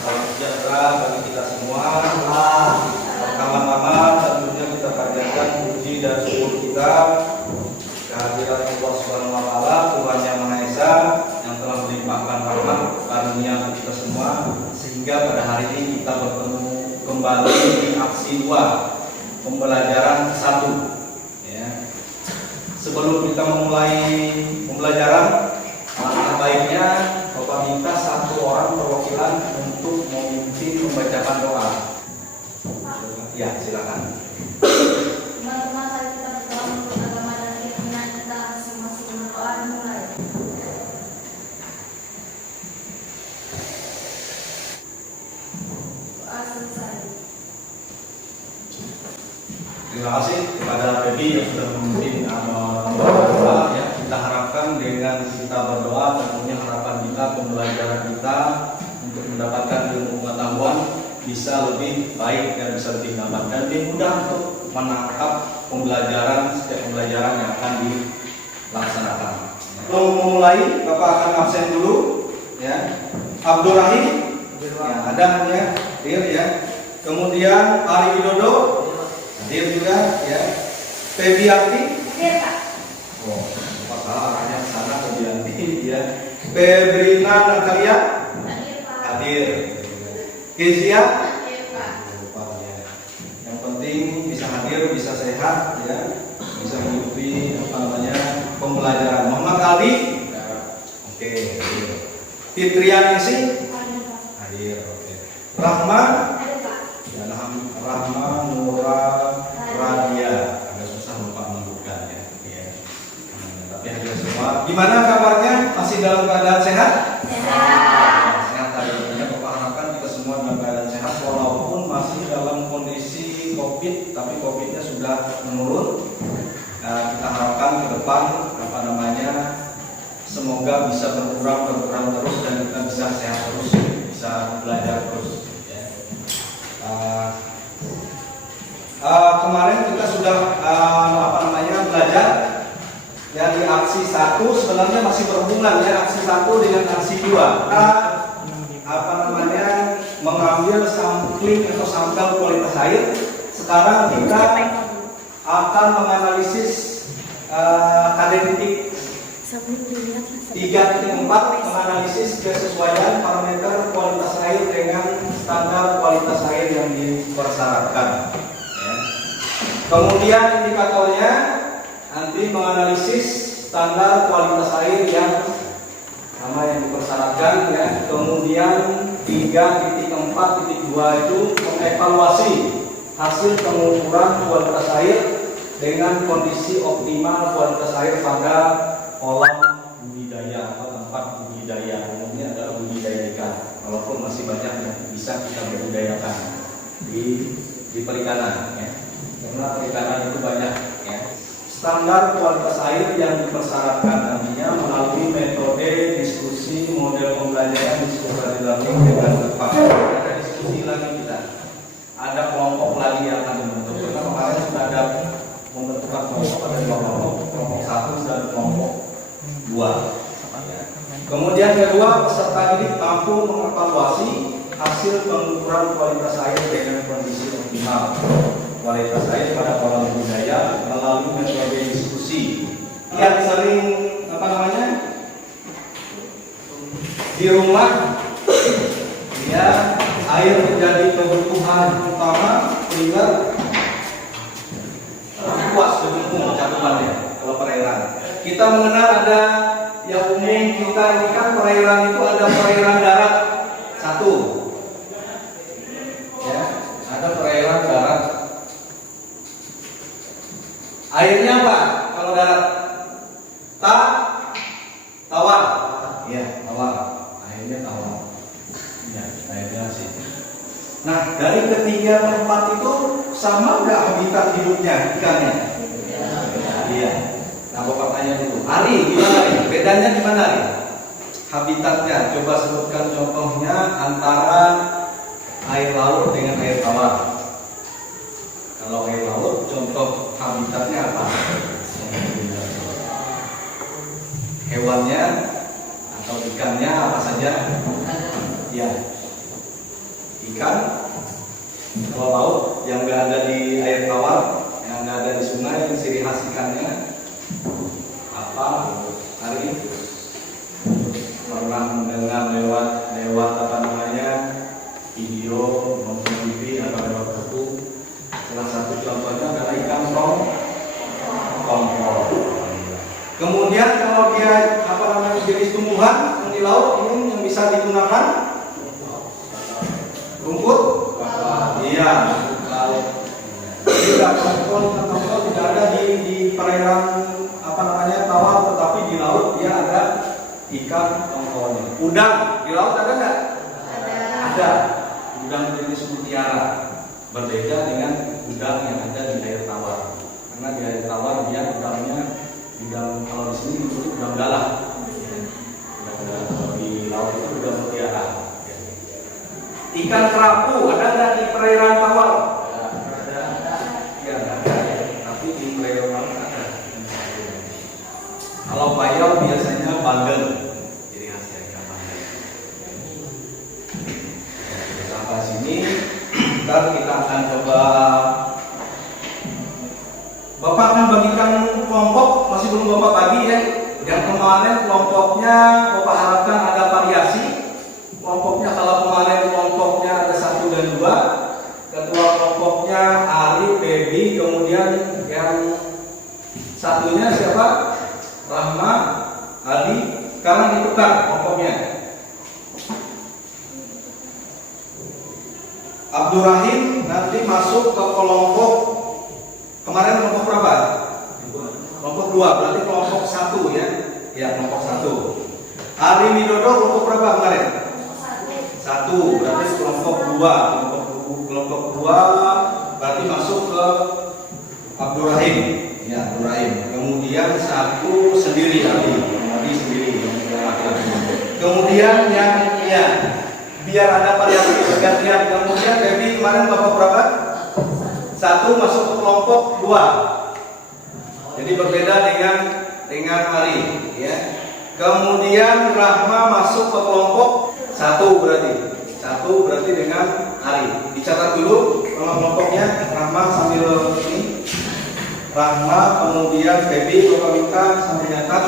Salam sejahtera bagi kita semua. Pertama-tama tentunya kita panjatkan puji dan syukur kita kehadirat Allah Subhanahu wa taala, Tuhan Yang Maha Esa yang telah melimpahkan rahmat karunia kita semua sehingga pada hari ini kita bertemu kembali di aksi 2 pembelajaran 1. Sebelum kita memulai pembelajaran, alangkah baiknya Bapak minta satu orang perwakilan untuk memimpin membacakan doa. Ya, silakan. Teman-teman, mari kita berdoa untuk agama dan keyakinan kita masing-masing. Berdoa dimulai. Doa selesai. Terima kasih kepada Baby yang sudah memimpin doa. Ya, kita harapkan dengan kita berdoa, tentunya harapan kita, pembelajaran kita untuk mendapatkan ilmu pengetahuan bisa lebih baik dan bisa lebih nyaman dan lebih mudah untuk menangkap setiap pembelajaran yang akan dilaksanakan. Untuk memulai, Bapak akan absen dulu. Ya, Abdul Rahim, ya, ada hanya hadir ya. Kemudian Ari Widodo hadir juga ya. Febianti Hadir, Pak. oh, apa salah arahnya ke sana Febianti ya. Febrina Natalia Hadir, Pak. hadir. Kezia Hadir, Pak. lupa ya. Yang penting bisa hadir, bisa sehat ya, bisa mengikuti pembelajaran. Muhammad Aldi oke, hadir. Fitrianingsih Hadir, Pak. hadir, oke. Rahman Hadir, Pak. ya, Rahman Nura Radia, agak susah lupa menyebutkan ya. Tapi hadir semua. Gimana kabarnya? Masih dalam keadaan sehat? Sehat. Sehat hari ini. Bapak harapkan kita semua dalam keadaan sehat walaupun masih dalam kondisi COVID, tapi COVID-nya sudah menurun. Kita harapkan ke depan semoga bisa berkurang terus dan kita bisa sehat terus, bisa belajar terus. Ya. Kemarin kita sudah belajar dari aksi 1, sebenarnya masih berhubungan ya aksi 1 dengan aksi 2. Kita mengambil sampling atau sampel kualitas air. Sekarang kita akan menganalisis KD 3.4 menganalisis kesesuaian parameter kualitas air dengan standar kualitas air yang dipersyaratkan. Ya. Kemudian indikatornya nanti menganalisis standar kualitas air yang sama yang dipersyaratkan. Ya. Kemudian 3.4.2 itu mengevaluasi hasil pengukuran kualitas air dengan kondisi optimal kualitas air pada kolam budidaya atau tempat budidaya. Umumnya adalah budidaya ikan, walaupun masih banyak yang bisa kita budidayakan di perikanan ya. Karena perikanan itu banyak ya. Standar kualitas air yang dipersyaratkan nantinya melalui metode diskusi model pembelajaran diskusi learning dengan tepat. Ada diskusi lagi kita. Ada kelompok lagi yang akan dibentuk. Karena kemarin sudah ada pembentukan kelompok, ada 2 kelompok, kelompok 1 dan kelompok 2. Kemudian kedua, peserta didik mampu mengevaluasi hasil pengukuran kualitas air dengan kondisi optimal kualitas air pada kolam budidaya melalui metode diskusi. Yang sering di rumah ya, air menjadi kebutuhan utama sehingga puas mendukung cakupannya kalau perairan. Kita mengenal ada yang umum kita ini kan perairan itu ada perairan darat 1, ya, ada perairan darat. Airnya apa? Kalau darat, tawar, ya tawar. Airnya tawar. Ya, airnya sih. Nah, dari ketiga tempat itu sama nggak habitat hidupnya ikannya? Iya. Nah, Bapak tanya dulu, Ari, gimana Ari? Bedanya gimana Ari? Habitatnya, coba sebutkan contohnya antara air laut dengan air tawar. Kalau air laut, contoh habitatnya apa? Hewannya atau ikannya apa saja? Ya, ikan kalau laut yang nggak ada di air tawar, yang nggak ada di sungai, yang ciri khas ikannya apa? Hari pernah mendengar lewat apa namanya video, nonton TV atau lewat buku. Salah satu contohnya adalah ikan tongkol. Kemudian kalau dia apa namanya jenis tumbuhan yang di laut ini yang bisa digunakan rumput. Iya, laut. Tidak tongkol tidak ada di perairan apa namanya tawar, tetapi di laut dia ada ikan tongkolnya. Udang di laut ada nggak? Ada. Udang jenis mutiara. Berbeda dengan udang yang ada di air tawar. Karena di air tawar dia udangnya udang, kalau di sini disebut udang galah. Kalau di laut itu udang mutiara. Ikan kerapu ada nggak di perairan tawar? Ada. Ya, ada. Tapi di perairan laut ada. Kalau payau biasanya bandeng. Jadi khasnya ikan bandeng. Sampai sini, ntar kita akan coba. Bapak akan bagikan kelompok, masih belum Bapak bagi ya. Yang kemarin kelompoknya Bapak harapkan ada variasi. Kelompoknya kalau kemarin kelompoknya ada 1 dan 2. Ketua kelompoknya Ari, Baby, kemudian yang satunya siapa? Rahma, Ali. Sekarang ditukar kelompoknya. Abdurrahim nanti masuk ke kelompok kemarin kelompok berapa? Kelompok 2, berarti kelompok 1 ya. Ya, kelompok 1. Ari Widodo kelompok berapa kemarin? 1, berarti kelompok 2. Kelompok 2 berarti masuk ke Abdurrahim. Ya, Abdurrahim. Kemudian 1 sendiri Abi sendiri. Kemudian yang ya, biar ada variasi pergantian. Kemudian Baby kemarin kelompok berapa? 1 masuk ke kelompok 2. Jadi berbeda dengan Ari ya. Kemudian Rahma masuk ke kelompok 1 berarti. 1 berarti dengan Ari. Dicatat dulu nama kelompoknya. Rahma sambil ini. Rahma kemudian Baby, Bapak minta sambil nyatat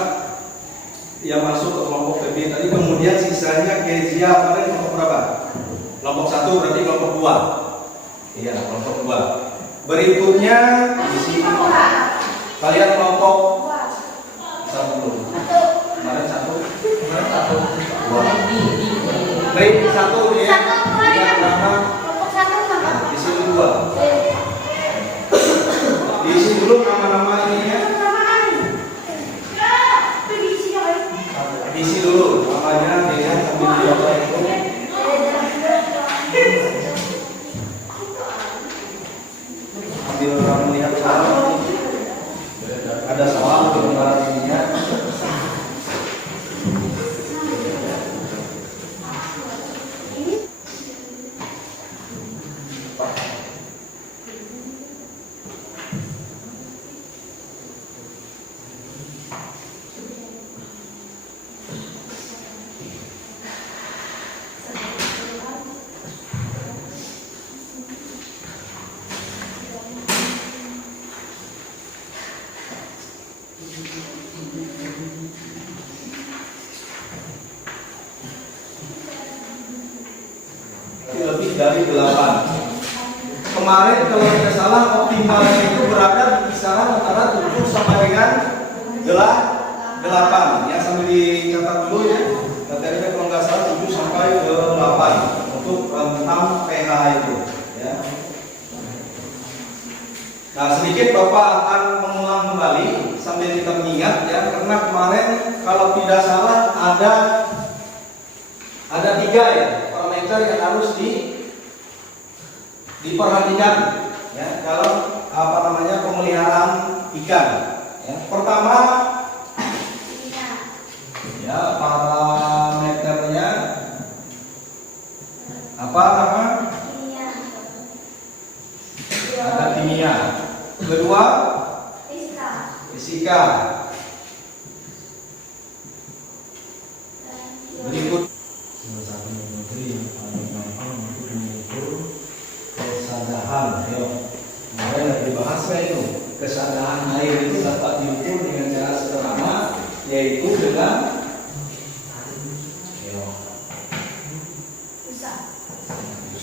yang masuk ke kelompok Baby tadi. Kemudian sisanya Kezia kemarin kelompok berapa? Kelompok 1 berarti kelompok 2. Iya, kelompok 2. Berikutnya di sini kalian kelompok 1 dulu. Kemarin 1. Kemarin 1. 2. Baik, 1 ya. Nama Kelompok 1 di sini 2. Diisi dulu nama-nama ininya. Diisi dulu namanya dia sambil dibaca itu. Sambil kamu lihat salah. Ada soal untuk lembaran ininya. Lebih dari 8. Kemarin kalau tidak salah optimalnya itu berada di kisaran antara 7 sampai dengan 8. Ya sambil dicatat dulu ya. Materinya kalau nggak salah 7 sampai 8 untuk rentang pH itu. Ya. Nah sedikit Bapak akan mengulang kembali sambil kita mengingat ya, karena kemarin kalau tidak salah ada 3 ya parameter yang harus diperhatikan ya dalam apa namanya pemeliharaan ikan. Ya, pertama ya parameternya apa nama? Ada kimia. Kedua fisika.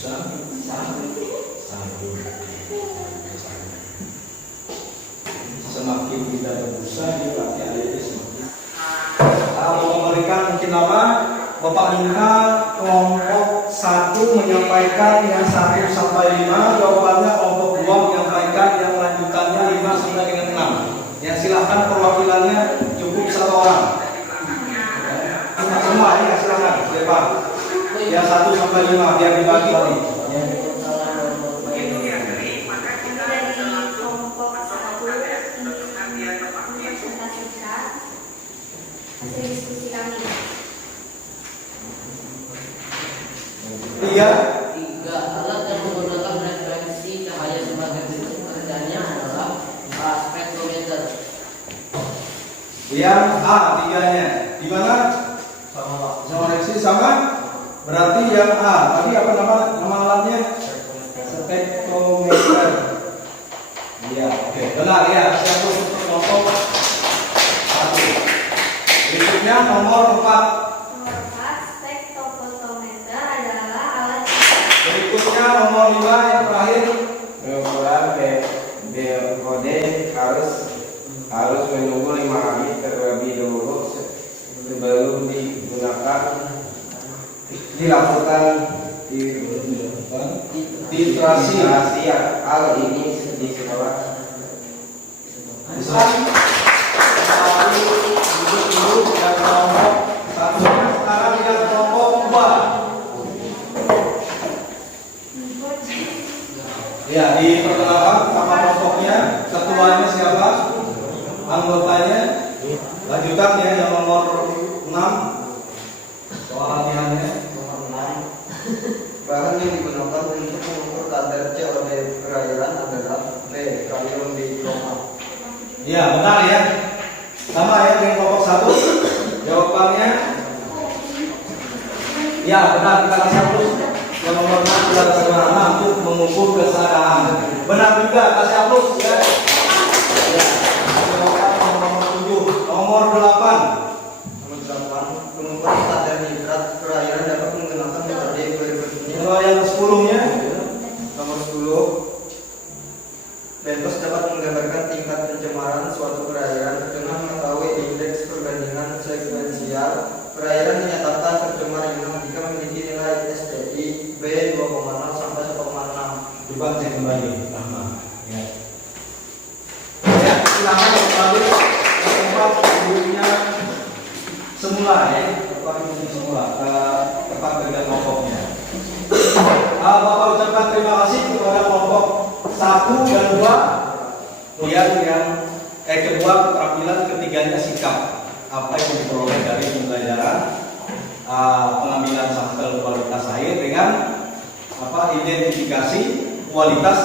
Satu. Semakin tidak ada busa, dia berarti ada semakin. Kalau memberikan mungkin apa? Bapak minta kelompok 1 menyampaikan yang 1 sampai 5, jawabannya kelompok 2 menyampaikan yang lanjutannya 5 sampai dengan 6. Ya silahkan perwakilannya cukup 1 orang. Semua ya silahkan, siapa? Yang 1 sampai 5 biar dibagi. Ya. Hasil diskusi kami. 3. Alat yang menggunakan refleksi cahaya sebagai bentuk kerjanya adalah spektrometer. Yang A 3-nya di mana? Sama reaksi sama. Berarti yang A tadi apa nama alatnya? Spektrometer. Iya, oke. Benar ya. Siapa untuk kelompok 1. Berikutnya nomor 4. Nomor 4, spektrofotometer adalah alat. Berikutnya nomor 5 yang terakhir. Pengukuran BOD harus menunggu 5 hari terlebih dahulu sebelum dilakukan Filtrasi. hal ini di sekolah. Duduk yang kelompok 1. Sekarang yang kelompok 2. Ya, diperkenalkan sama kelompoknya. Ketuanya siapa? Anggotanya. Lanjutan ya yang nomor 6. Soal latihannya nomor 6. Bahan yang digunakan untuk mengukur kadar C oleh perairan adalah B. Kalium dikroma. Ya, benar ya. Sama ya dengan kelompok 1. Jawabannya ya, benar, kita kasih hapus. Yang nomor 6 sudah sederhana untuk mengukur kesadaran. Benar juga, kasih hapus ya. Ya. Jawaban nomor 7. Nomor 8. Nomor 8. Pengukuran kadar nitrat perairan dapat menggunakan metode verifikasi. Kalau yang 10-nya Nomor 10. Bentos dapat menggambarkan tingkat pencemaran suatu perairan dengan mengetahui indeks perbandingan sekuensial. Perairan dinyatakan tercemar jika memiliki nilai SDI B 2,0 sampai 1,6. coba cek kembali. Ya. Ya, silakan kembali ke tempat duduknya semula ya. Tempat duduk semula ke tempat kerja kelompoknya. Bapak ucapkan terima kasih kepada kelompok 1 dan 2. Kemudian yang kedua keterampilan, ketiganya sikap. Apa yang diperoleh dari pembelajaran pengambilan sampel kualitas air dengan identifikasi kualitas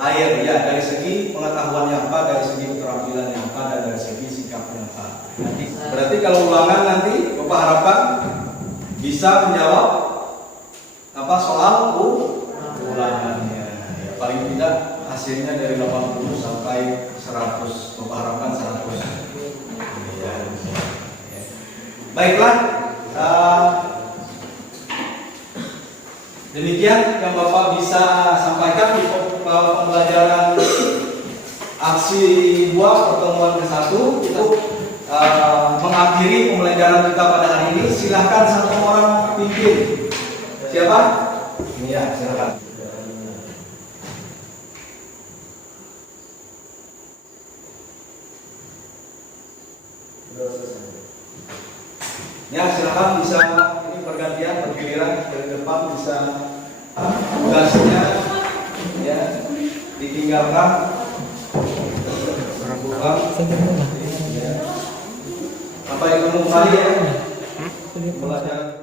air ya, dari segi pengetahuannya apa, dari segi keterampilannya apa, dan dari segi sikapnya apa. Nanti berarti kalau ulangan nanti Bapak harapkan bisa menjawab soal ulangannya. Ya, paling tidak hasilnya dari 80 sampai 100. Bapak harapkan 100. Ya. Baiklah, demikian yang Bapak bisa sampaikan di pembelajaran aksi 2 pertemuan ke-1 itu mengakhiri pembelajaran kita pada hari ini. Silahkan satu orang pimpin. Siapa? Iya, silakan. Ya, silakan bisa ini pergantian bergiliran dari depan bisa tugasnya ya ditinggalkan. Bukan. Ya. Sampai ketemu kembali ya. Pembelajaran